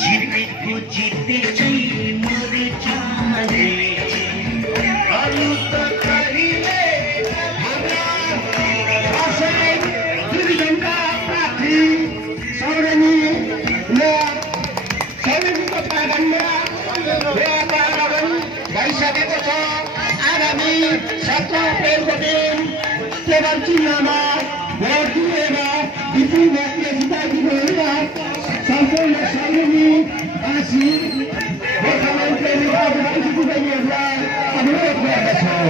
जितेको जिते चाहिँ मर जाने अरू त कहिले दुर्गन्धा प्रार्थी सौरेनी सौरेनीको प्रागण्य भइसकेको छ। आगामी 17 अप्रेलको दिन केवल चिन्हमा भोट दिएर विपुल मतले जिताइदिनुहोस्। सम्पूर्ण सौरेनीवासी गोर्खाल्यान्ड प्रेमी दाजुभाइ दिदीबहिनीहरूलाई अनुरोध गर्दछौँ।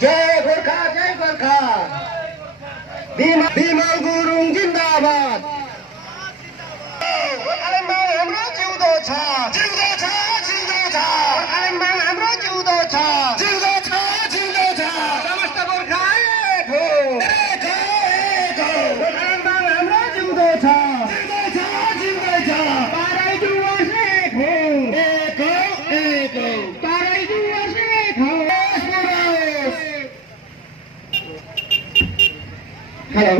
जय गोर्खा जय गोर्खा। बिमल गुरुङ जिन्दाबाद। गोर्खाल्यान्डमा हाम्रो जिउँदो छ, जिउँदो छ, जिउँदो छ। गोर्खाल्यान्डमा हाम्रो जिउँदो छ, जिउँदो छ, जिउँदो छ। समस्त गोर्खा एक हो, एक हो, एक हो। गोर्खाल्यान्डमा हाम्रो जिउँदो छ, जिउँदो छ, जिउँदो छ। तारै डुवर्स एक हो, एक हो, एक हो। तारै डुवर्स एक हो। हेलो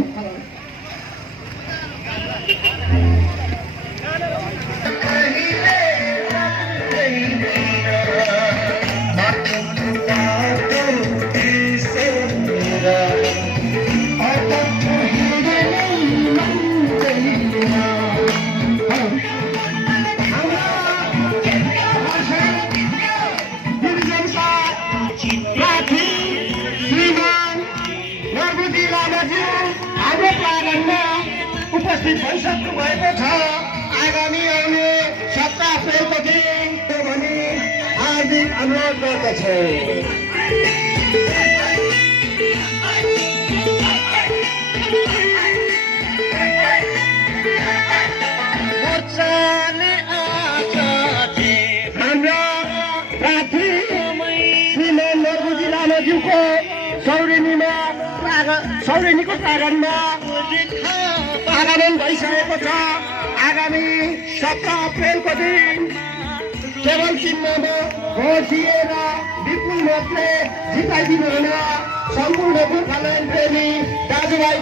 उपस्थित भइसक्नु भएको छ। आगामी आउने 17 अप्रेलको दिन भनी हार्दिक अनुरोध गर्दछु। हाम्रा प्रार्थी श्रीमान नरबुजी लामाज्यूको सौरेनीको प्राङ्गणमा आगमन भइसकेको छ। आगामी 17 अप्रेलको दिन केवल चिन्हमा भोट दिएर विपुल मतले जिताइदिनु हुन सम्पूर्ण गोर्खाल्यान्ड प्रेमी दाजुभाइ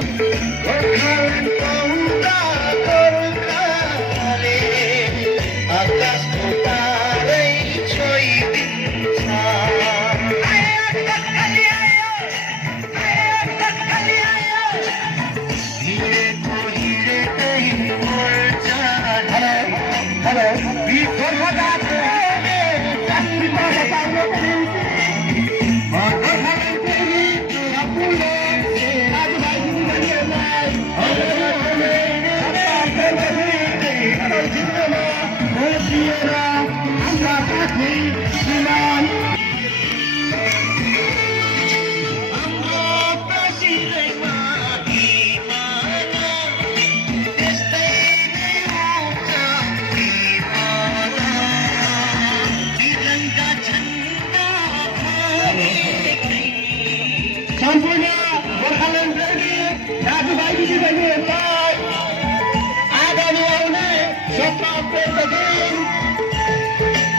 17 अप्रेलदेखि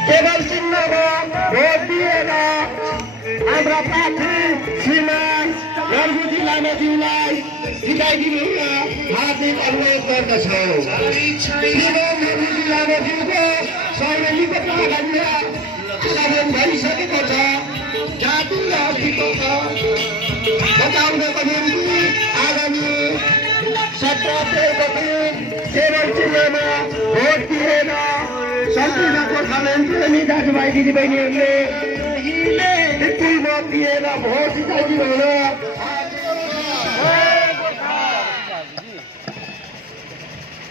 केवल चिन्हमा भोट दिएर हाम्रा प्रार्थी श्रीमान रघुजी लामाज्यूलाई जिताइदिनु हार्दिक अनुरोध गर्दछौँ। श्रीमान रघुजी लामाज्यूको सहयोगीको प्रागण्य आगमन भइसकेको छ। जाति र अस्तित्वको बचाउनको निम्ति आगामी 17 अप्रेलदेखि केवल चिन्हमा भोट दिएर सम्पूर्ण गोर्खाल्यान्ड प्रेमी दाजुभाइ दिदीबहिनीहरूले विपुल मत दिएर भोट जिताइदिनु हुन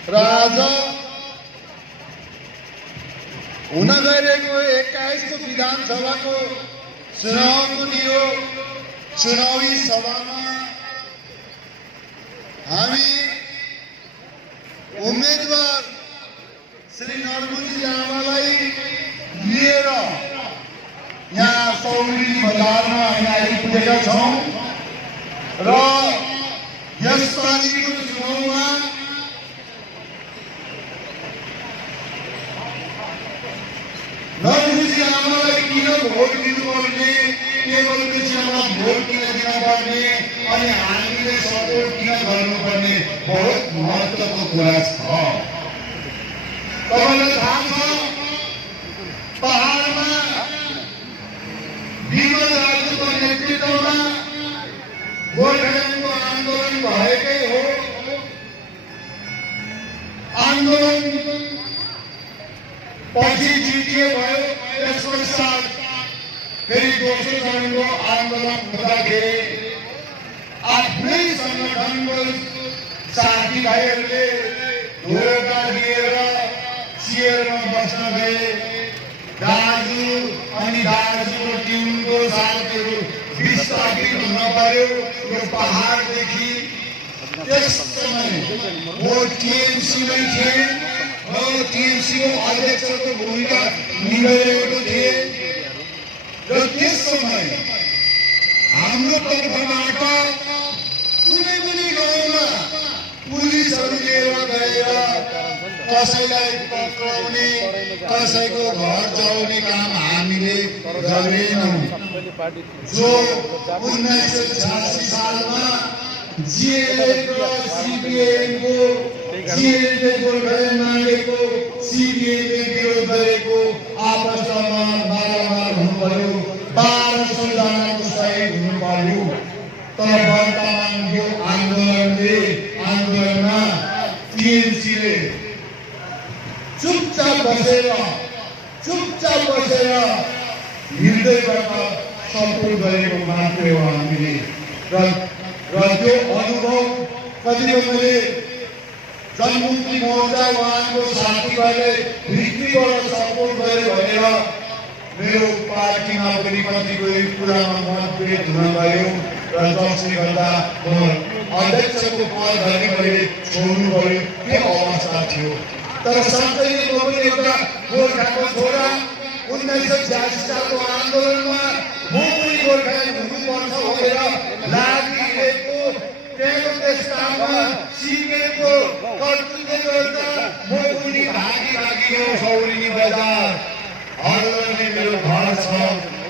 र आज हुन गइरहेको 21औं विधानसभाको चुनावको यो चुनावी सभामा हामी उम्मेदवार श्री नरमुजी लामालाई लिएर यहाँ सौरी बजारमा हामी आइपुगेका छौँ र यसपालिको चुनावमा नरमुजी लामालाई किन भोट दिनुपर्ने, टेबलको चिनामा भोट किन दिनुपर्ने अनि हामीले सपोर्ट किन गर्नुपर्ने बहुत महत्त्वको कुरा छ। तपाईलाई थाहा छ पहाडमा विमल राजुको नेतृत्वमा गोर्खाल्यान्डको आन्दोलन भएकै हो। आन्दोलन पछि जिटिए भयो, त्यस पश्चात फेरि दोस्रो चरणको आन्दोलन हुँदाखेरि आफ्नै सङ्गठनको साथीभाइहरूले धोका दिएर चियरमा बस्न गए। दाजु अनि दाजुको टिमको साथीहरू विस्थापित हुन पर्यो यो पहाडदेखि। त्यस समय वो टिएमसीमै थिए, टिएमसीको अध्यक्षको भूमिका निभाइरहेको थिए र त्यस समय हाम्रो तर्फबाट कुनै पनि गाउँमा पुलिसहरू लिएर गएर कसैलाई पक्राउने, कसैको घर जलाउने काम हामीले गरेनौँ। जो 1986 सालमा जिएलएफ र सिपिएमको जिएलएफले गोर्खाल्यान्ड मागेको सिपिएमले विरोध गरेको आपसमा मारामार हुनु पर्यो, 1200 जनाको शहीद हुनु पर्यो। तर वर्तमान यो आन्दोलनमा टिएमसीले चुपचाप बसेर हृदयबाट सपोर्ट गरेको मात्रै हो हामीले। र त्यो अनुभव कतिले मैले जनमुक्ति मोर्चा उहाँको साथीभाइले भित्रीबाट सपोर्ट गरे भनेर मेरो पार्टीमा पनि कतिपय कुरामा मतभेद हुन गयो र जसले गर्दा अध्यक्षको पदधरि मैले छोड्नु पर्यो, त्यो अवस्था थियो। तर सँगसँगै म पनि एउटा गोर्खाको छोरा 1986 सालको आन्दोलनमा म पनि गोर्खाल्यान्ड हुनुपर्छ भनेर लागिरहेको त्यहाँको त्यस ठाउँमा सिकेको कर्तव्य गर्दा म पनि भागी सौरिनी बजार हल्लरले मेरो घर छ।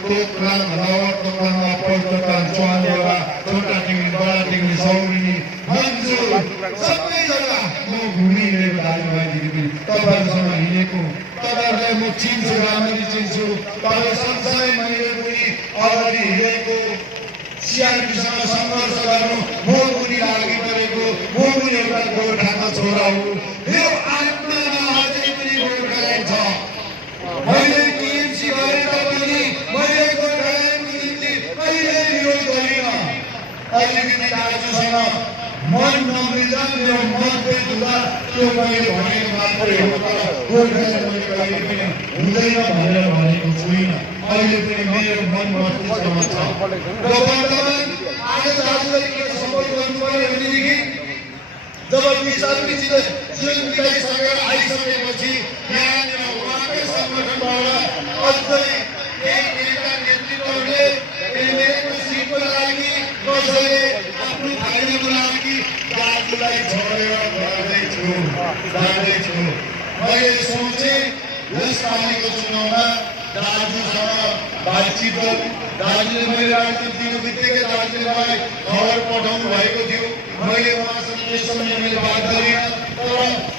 टोकराम नवटोकरामा पल्टोटार चौहानवा छोटा टिङ्गी बडा टिङ्गी सौरिनी मन्जु सबै जग्गा म घुमिरहेको दाजुभाइ दिदीबहिनी तपाईँहरूसँग हिँडेको, तपाईँहरूलाई म चिन्छु, राम्ररी चिन्छु। तपाईँ सँगसँगै मैले पनि अगाडि हिँडेको, सिआरपीसँग सङ्घर्ष गर्नु म पनि लागि परेको, म पनि एउटा गोर्खाको छोरा हो। यो आत्मामा अझै पनि गोर्खाल्यान्ड छ। मैले टिएमसी गरेर पनि मैले गोर्खाल्यान्डको निम्ति कहिले विरोध गरिनँ। अलिकति दाजुसँग मन नमिल्दा मेरो मतभेद हुँदा त्यो मैले भनेको मात्रै हो, तर गोर्खाल्यान्ड मैले कहिले पनि हुँदैन भनेर भनेको छुइनँ। अहिले पनि मेरो मन मस्तिष्कमा छ। र वर्तमान आज दाजुलाई के सपोर्ट गर्नु पर्यो भनेदेखि जब विशालपित जुन मिलाइसकेर आइसकेपछि यहाँनिर उहाँकै सङ्गठनबाट अझै एक नेता नेतृत्वले एमएलएको सिटको लागि कसैले आफ्नो फाइदाको लागि दाजुलाई छोडेर जाँदैछु। मैले सोचेँ यसपालिको चुनावमा दाजुसँग बातचित गर्नु। दाजुले मैले राजनीति दिनु बित्तिकै दाजुले मलाई खबर पठाउनु भएको थियो। मैले उहाँसँग त्यस समय मैले बात गरिनँ, तर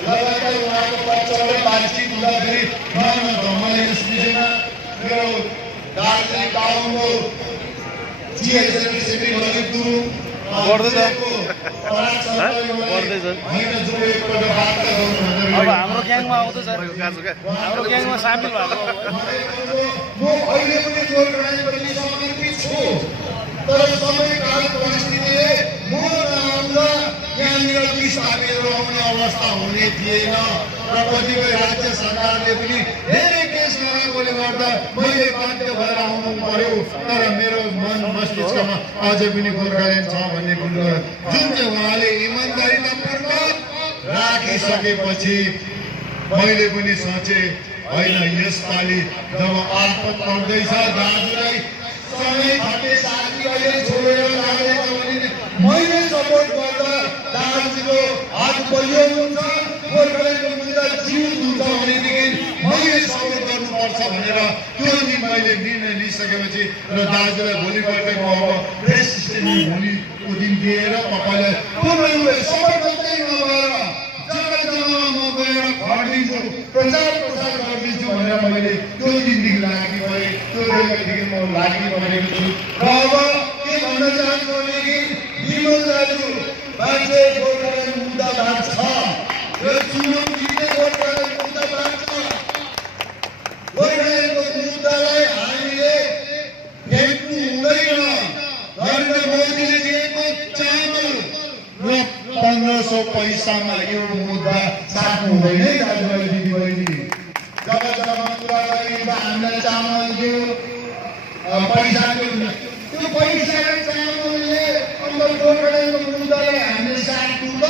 लगातार उहाँको पक्षबाट बातचित हुँदाखेरि मलाई यस विषयमा मेरो दार्जिलिङ टाउनको जिएसएलसिपी ललितगुरु अब हाम्रो ग्याङमा आउँछ सर, हाम्रो ग्याङमा सामेल भएको म अहिले पनि गोर्खाल्यान्डप्रति समर्पित छु, तर समयकाल परिस्थितिले म नआउँदा यहाँनिर विस्थापित आउने अवस्था हुने थिएन र कतिपय राज्य सरकारले पनि धेरै केस लगाएकोले गर्दा मैले बाध्य भएर आउनु पर्यो। तर मेरो मन मस्तिष्कमा अझै पनि गोर्खाल्यान्ड छ भन्ने कुरो जुन चाहिँ उहाँले इमान्दारीपूर्वक राखिसकेपछि मैले पनि सोचेँ होइन यसपालि जब आपत पर्दैछ दाजुलाई सँगै खटे साथीहरूले छोडेर लागेछ भने मैले सपोर्ट गर्दा दाजुको हात बलियो हुन्छ, गोर्खाल्यान्डको मुद्दा जीवित हुन्छ भनेदेखि मैले सपोर्ट गर्नुपर्छ भनेर त्यो दिन मैले निर्णय लिइसकेपछि र दाजुलाई भोलिपल्ट म अब प्रेस स्टेटमेन्ट भोलिको दिन दिएर तपाईँलाई पुनः सपोर्ट गर्दै नभएर जग्गा जग्गामा म गएर खटिदिन्छु, प्रचार प्रसार गरिदिन्छु भनेर मैले त्यो दिनदेखि लागि परेँ, त्यो बेलादेखि म लागि परेको छु। र अब के भन्न चाहन्छु भनेदेखि विमल दाजु मान्छे गोर्खाल्यान्ड मुद्दाबाद छ, यो चुनाव जित्ने गोर्खाल्यान्ड मुद्दाबाद छ। गोर्खाल्यान्डको मुद्दालाई हामीले फेक्नु हुँदैन। नरेन्द्र मोदीले दिएको चामल र 1500 पैसामा यो मुद्दा साट्नु हुँदैन है दाजुभाइ दिदीबहिनी। जब जब कुरा गरिन्छ हामीलाई चामल दियो, पैसा दियो, त्यो पैसा र चामलले अब गोर्खाल्यान्डको मुद्दालाई हामीले साट्नु त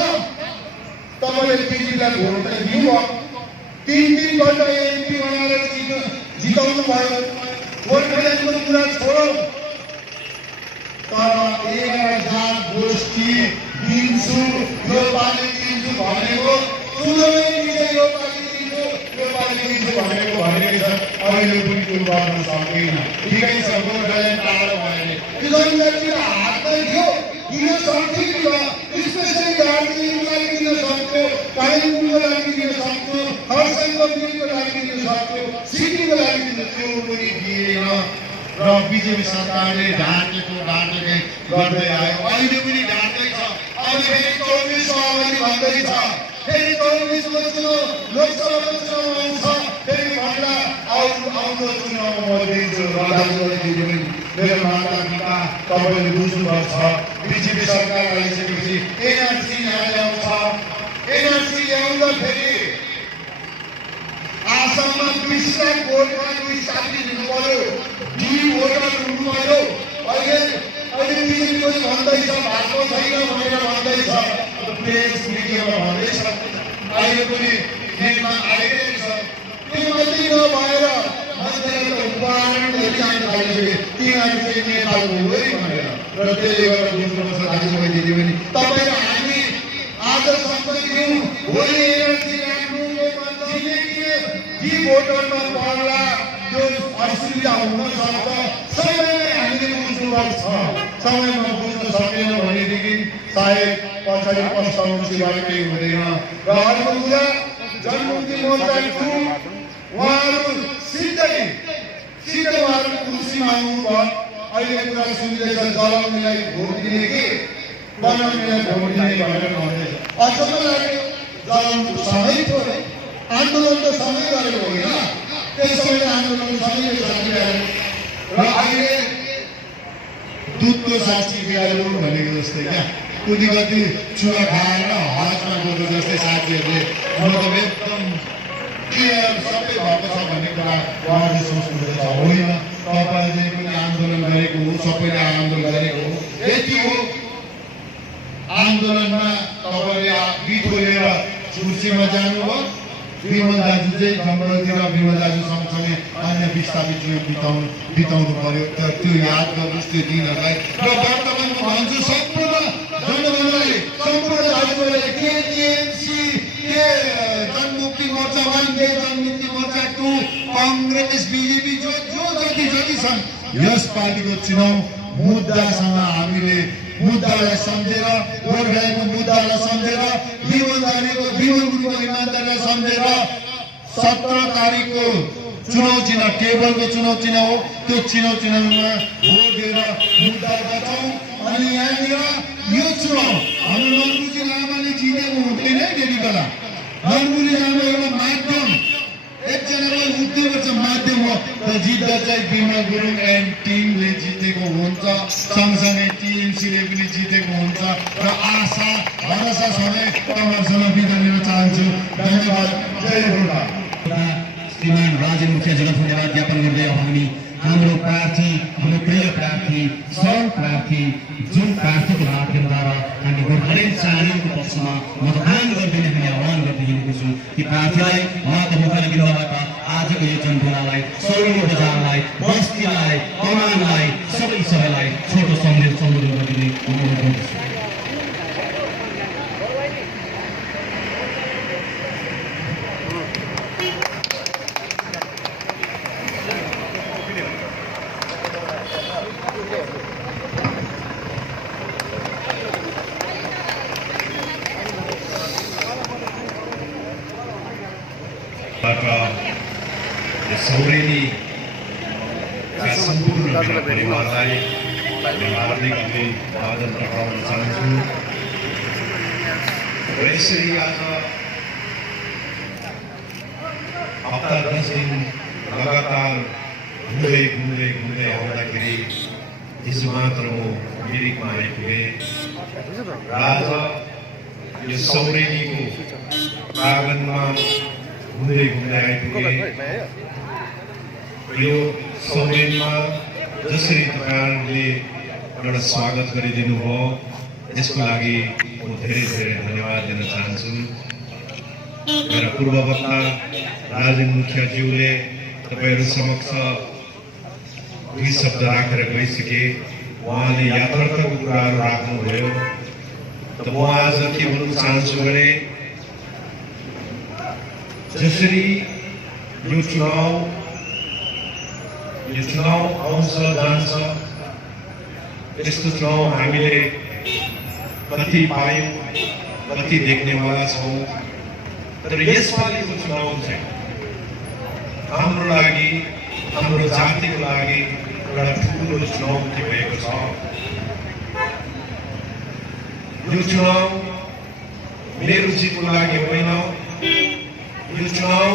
तपाईँले त्यतिलाई भोट त दिनु, 3 पल्ट एमपी बनाएर जिताउनु भयो। गोर्खाल्यान्डको कुरा छोडौँ, तर 11,000 गोष्ठी दिन्छु, यो पालि दिन्छु भनेको चुनावै दिन्छ, यो पालि दिन्छु, यो पालि दिन्छु भनेको छ। अहिले पनि त्यो गर्न सकेन। ठिकै छ, गोर्खाल्यान्ड टाढो भयो भने किसानले हातमै थियो दिन सक्थ्यो, स्पेसली दार्जिलिङको लागि दिन सक्थ्यो, कालिम्पोङको लागि दिन सक्थ्यो, खरसाङको लागि दिन सक्थ्यो, सिक्किमको लागि दिन, त्यो पनि दिएन। र बिजेपी सरकारले ढाँटेकै गर्दै आयो, अहिले पनि ढाँट्दैछ। अब फेरि 24 अगाडि भन्दैछ, फेरि 24को चुनाव लोकसभाको चुनाव आउँछ, फेरि भन्दा आउँदो चुनावमा म दिन्छु। दाजुभाइ दिदीबहिनी, मेरो माता पिता तपाईँले बुझ्नुपर्छ, बिजेपी सरकार आइसकेपछि एनआरसी ल्याउँछ, एनआरसी ल्याउँदाखेरि आसाममा 20 लाख गोर्खाको स्थापित हुनु पर्यो, भोटर हुनु पर्यो। अहिले बिजेपीले भन्दैछ भएको छैन भनेर भन्दैछ, प्रेस मिडियामा भन्दैछ, अहिले पनि नेटमा आइरहेको छ। त्यो मात्रै नभएर मान्छेले उपहार गरिरहनु थालिसके, तिनीहरू चाहिँ नेपालको हो है भनेर। र त्यसले गर्दा बुझ्नुपर्छ दाजुभाइ दिदीबहिनी, तपाईँ र हामी आज सबै दिउँ, भोलि एनर्जी राख्नु जी भोटरमा पर्ला, त्यो असुविधा हुन सक्छ। सबैले हामीले बुझ्नुपर्छ, समयमा बुझ्न सकेन भनेदेखि सायद पछाडि पछाउनु सिवाय केही हुँदैन। र अर्को कुरा, जनमुक्ति मोर्चाको उहाँहरू सिधै उहाँहरू कुर्सीमा आउनुभयो। अहिले कुरा सुन्दैछ जलाउनेलाई भोट दिने कि बनाउनेलाई भोट दिने भनेर भन्दैछ। अचम्म लाग्यो, जलाउनु सँगै थियो, आन्दोलन त सँगै गरेको होइन, त्यसैले आन्दोलन सँगै सकिरहेको। र अहिले दुधको साक्षी बिरालो भनेको जस्तै क्या, कति चुवा खाएर हजमा गएको जस्तै साथीहरूले मतलब एकदम क्लियर सबै भएको छ भन्ने कुरा उहाँहरूले सोच्नुहुँदैछ। होइन, तपाईँले पनि आन्दोलन गरेको हो, सबैले आन्दोलन गरेको हो, यति हो। आन्दोलनमा तपाईँले बिथोलेर कुर्सीमा जानुभयो, विमल दाजु चाहिँ जङ्गलतिर विमल दाजु सँगसँगै अन्य विस्थापित बिताउनु पर्यो। त्यो याद गर्नुहोस् त्यो दिनहरूलाई। र वर्तमान म भन्छु सम्पूर्ण जनगणलाई, सम्पूर्ण दाजुभाइलाई, के टिएमसी के जनमुक्ति मोर्चा सर्वाङ्गीय जनमुक्ति मोर्चा 2 कांग्रेस बीजेपी जो जति छन् यस पार्टीको चुनाव मुद्दासँग हामीले मुद्दालाई सम्झेर गोर्खालीको मुद्दालाई सम्झेर विमल गुरुङको इमान्दारीलाई सम्झेर 17 तारिखको चुनाव चिन्ह टेबलको चुनाव चिन्ह हो त्यो चुनावमा भोट दिएर मुद्दा बचाउँ अनि यहाँनिर यो चुनाव हाम्रो नरमुजी लामाले जितेको हुँदैन है त्यति बेला नरमुजी लामा एउटा माध्यम एकजनाको उद्योग चाहिँ माध्यम हो र जित्दा चाहिँ विमल गुरुङ एन्ड टिमले जितेको हुन्छ सँगसँगै टिएमसीले पनि जितेको हुन्छ र आशा भरोसा सधैँ तपाईँहरूसँग बिदा लिन चाहन्छु धन्यवाद जय गोर्खा श्रीमान राजेन मुखियाजीलाई धन्यवाद ज्ञापन गर्दै अब हामी हाम्रो प्रार्थी हाम्रो प्रिय प्रार्थी सरल प्रार्थी जुन प्रार्थीको माध्यमद्वारा हामी गोर्खाल्यान्ड चालिमको पक्षमा मतदान गरिदिने हामी आह्वान गर्दै हिँडेको छौँ ती प्रार्थीलाई उहाँको मुखाले बिन्दुबाट आजको यो जनपुरालाई सौर्य बजारलाई बस्तीलाई कमानलाई सबैलाई छोटो सम्बोधन गरिदिने अनुरोध गर्दछु सौरेनी सम्पूर्ण मेरा परिवारलाई हार्दिक अभिवादन टक्राउन चाहन्छु र यसरी आज हप्ता 10 दिन लगातार घुम्दै आउँदाखेरि हिजो मात्र म मिरिकमा आइपुगेँ र आज यो सौरेनीको प्राङ्गणमा घुम्दै आइपुगेँ यो सौरेनीमा जसरी तपाईँहरूले एउटा स्वागत गरिदिनु भयो यसको लागि म धेरै धन्यवाद दिन चाहन्छु मेरा पूर्ववक्ता राजेन मुखियाज्यूले तपाईँहरू समक्ष 2 शब्द राखेर गइसके उहाँले याथार्थको कुराहरू राख्नुभयो त म आज के भन्न चाहन्छु भने जसरी यो चुनाव आउँछ जान्छ यस्तो चुनाव हामीले कति पायौँ कति देख्नेवाला छौँ तर यसपालिको चुनाव चाहिँ हाम्रो लागि हाम्रो जातिको लागि एउटा ठुलो चुनौती भएको छ यो चुनाव मेरो जितको लागि होइन यो चुनाव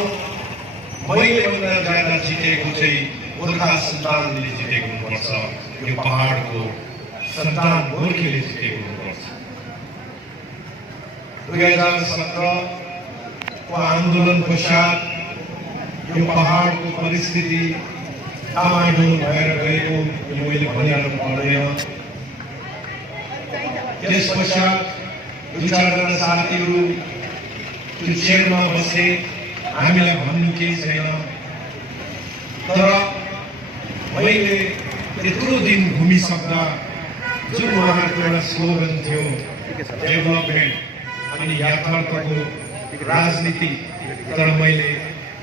मैले भन्दा ज्यादा जितेको चाहिँ गोर्खा सन्तानले जितेको हुनुपर्छ यो पहाडको सन्तान गोर्खेले जितेको हुनुपर्छ 2017 को आन्दोलन पश्चात यो पहाडको परिस्थिति तामाइडोल भएर गएको यो मैले भनिरहनु पर्दैन त्यस पश्चात 2-4 साथीहरू त्यो चेयरमा बसे हामीलाई भन्नु केही छैन तर मैले त्यत्रो दिन घुमिसक्दा जुन उहाँहरूको एउटा स्लोगन थियो डेभलपमेन्ट अनि यथार्थको राजनीति तर मैले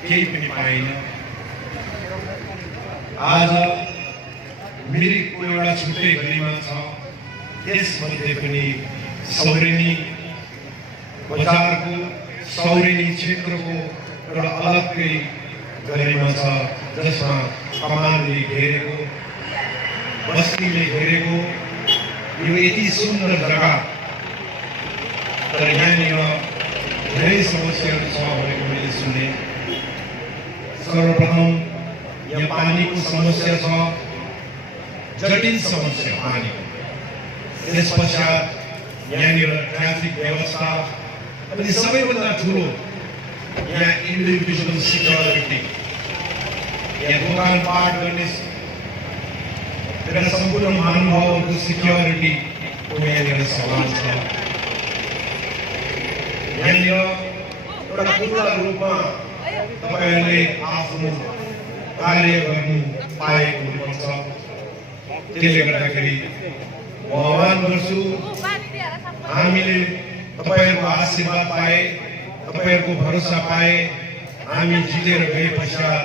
केही पनि पाइनँ आज मिरिकको एउटा छुट्टै गरिमा छ त्यसमध्ये पनि सौरेनी बजारको सौरेनी क्षेत्रको एउटा अलग्गै गरिमा छ जसमा कमानले घेरेको बस्तीले घेरेको यो यति सुन्दर जग्गा तर यहाँनिर धेरै समस्याहरू छ भनेको मैले सुने सर्वप्रथम यहाँ पानीको समस्या छ जटिल समस्या पानीको त्यस पश्चात यहाँनिर ट्राफिक व्यवस्था अनि सबैभन्दा ठुलो यहाँ इन्डिभिजुअल सिक्योरिटी यहाँ दोकानपाट गर्ने सम्पूर्ण महानुभावहरूको सिक्योरिटीको यहाँनिर सवाल छ यहाँनिर एउटा पूर्ण रूपमा तपाईँहरूले आफ्नो कार्य गर्नु पाएको हुनुपर्छ त्यसले गर्दाखेरि म आह्वान गर्छु हामीले तपाईँहरूको आशीर्वाद पाए तपाईँहरूको भरोसा पाए हामी जितेर गए पश्चात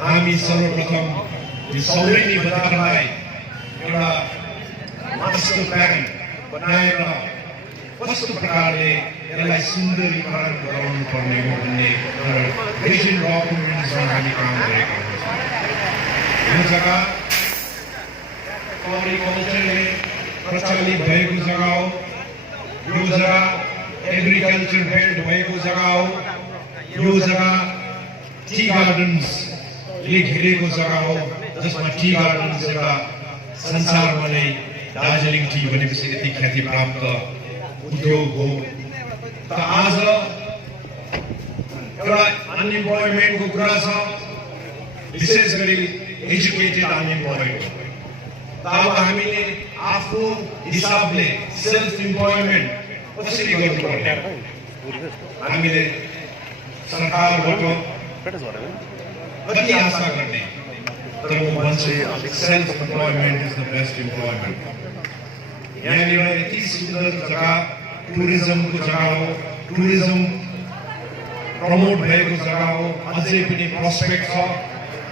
हामी सर्वप्रथम यो सौरेनी बजारलाई एउटा मास्टर प्लान बनाएर कस्तो प्रकारले यसलाई सुन्दरीकरण गराउनु पर्ने हो भन्ने एउटा भिजन डकुमेन्ट्समा हामी काम गरेका हुन्छौँ। यो जग्गा एग्रिकल्चरले प्रचलित भएको जग्गा हो। यो जग्गा एग्रिकल्चर बेल्ट भएको जग्गा हो। यो जग्गा टी गार्डन्सले घेरेको जग्गा हो, जसमा टी गार्डन्स एउटा संसारमा नै दार्जिलिङ टी भनेपछि यति ख्याति प्राप्त उद्योग हो। त आज एउटा अनइम्प्लोइमेन्टको कुरा छ, विशेष गरी एजुकेटेड अनइम्प्लोइड। अब हामीले आफ्नो हिसाबले सेल्फ इम्प्लोइमेन्ट कसरी गर्नुपर्ने, हामीले सरकारबाट कति आशा गर्ने? तर म भन्छु self employment is the best employment. यहाँनिर यति सुन्दर जग्गा, टुरिज्मको जग्गा हो, टुरिज्म प्रमोट भएको जग्गा हो, अझै पनि प्रोस्पेक्ट छ।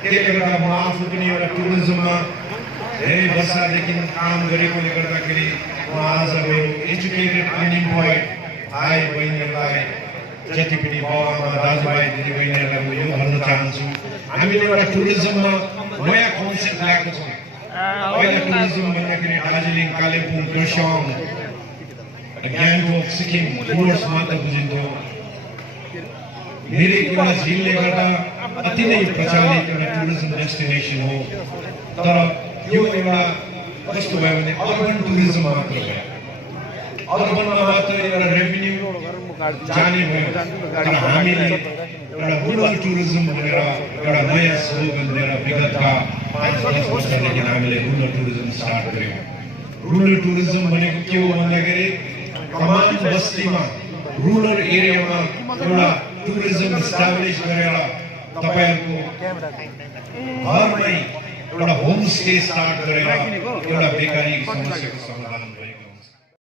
त्यसले गर्दा म आफू पनि एउटा टुरिज्ममा धेरै वर्षदेखि काम गरेकोले गर्दाखेरि म आज मेरो एजुकेटेड अनइम्प्लोइड भाइ बहिनीहरूलाई, जति पनि बाबुआमा दाजुभाइ दिदीबहिनीहरूलाई म यो भन्न चाहन्छु, हामीले एउटा टुरिज्ममा नयाँ कन्सेप्ट ल्याएको छौँ। पहिला टुरिज्म भन्दाखेरि दार्जिलिङ, कालिम्पोङ, खरसाङ, गान्तोक, सिक्किम टुर्स मात्र बुझिन्थ्यो। मिरिक एउटा झिलले गर्दा अति नै प्रचलित एउटा टुरिज्म डेस्टिनेसन हो। तर यो एउटा कस्तो भयो भने अर्बन टुरिज्म मात्र भयो। अर्बनमा मात्र एउटा रेभिन्यू जाने भयो। तर हामीले एउटा रुरल टुरिज्म भनेर एउटा नयाँ स्लोगन लिएर विगतका 5-10 वर्षदेखि हामीले रुरल टुरिज्म स्टार्ट गर्यौँ। रुरल टुरिज्म भनेको के हो भन्दाखेरि कमान बस्तीमा, रुरल एरियामा एउटा टुरिज्म इस्टाब्लिस गरेर तपाईहरुको घरमै एउटा होमस्टे स्टार्ट गरेर एउटा बेकारीको समस्याको समाधान